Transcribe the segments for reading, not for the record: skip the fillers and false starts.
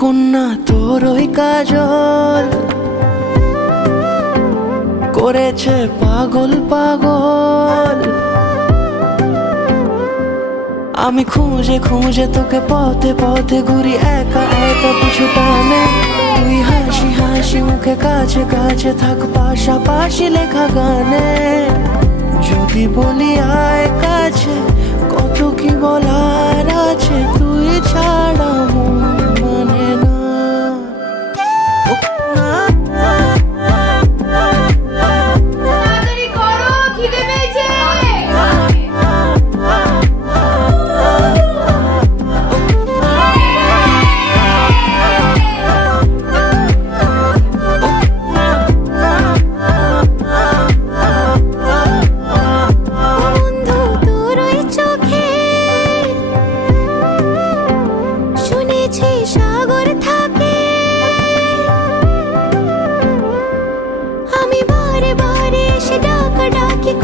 কন্যা তোর ওই কাজল করেছে পাগল পাগল। আমি খুঁজে খুঁজে তোকে পথে পথে ঘুরি একা একা পিছু টানে। তুই হাসি হাসি মুখে কাছে কাছে থাক পাশাপাশি লেখা গানে। যদি বলি আয় কাছে কত কি বলার আছে, তুই ছাড়া মন মানে না।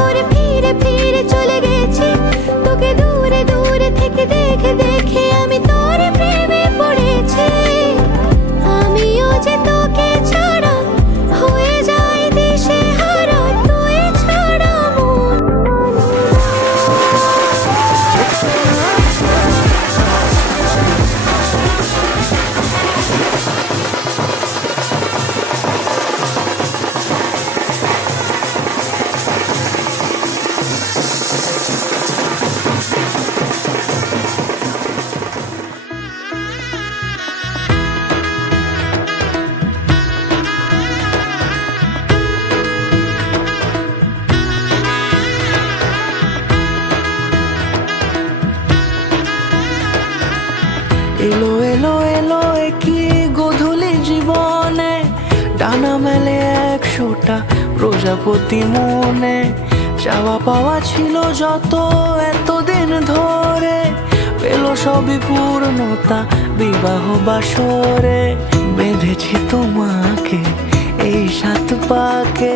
করে ফিরে ফিরে চলে গেছি তোকে দূরে দূরে থেকে দেখে দেখে আমি তোর প্রেমে পড়েছি। আমিও যে তোকে ছাড়া হয়ে যাই দিশে হারা, তুই ছাড়া মন। এলো এলো এলো কি গোধূলি জীবনে, ডানা মেলে 100টা প্রজাপতি মনে। চাওয়া পাওয়া ছিল যত এতদিন ধরে, পেল সবই পূর্ণতা বিবাহ বাসরে। বেঁধেছি তোমাকে এই 7 পাকে,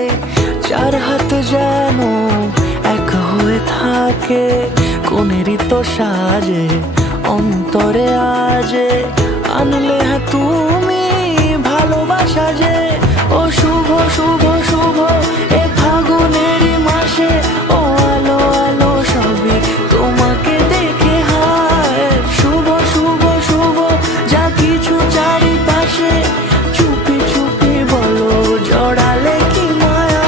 4 হাত যেন এক হয়ে থাকে। কোনেরই তো সাজে অন্তরে আজে আনলে হ্যাঁ তুমি ভালোবাসা যে। ও শুভ শুভ শুভ এ ফাগুনেরই মাসে, ও আলো আলো সবই তোমাকে দেখে হায়। শুভ শুভ শুভ যা কিছু চারিপাশে, চুপি চুপি বলো জড়ালে কি মায়া।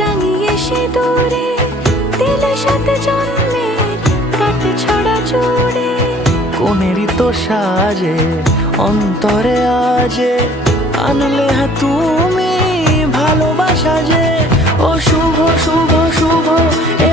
রাঙিয়ে সে দূরে দিলে 7 জন্মের কাট ছড়া জোড়ে। কোনেরই তো সাজে অন্তরে আজে আনলে হ্যাঁ তুমি ভালোবাসা যে। ও শুভ শুভ শুভ এ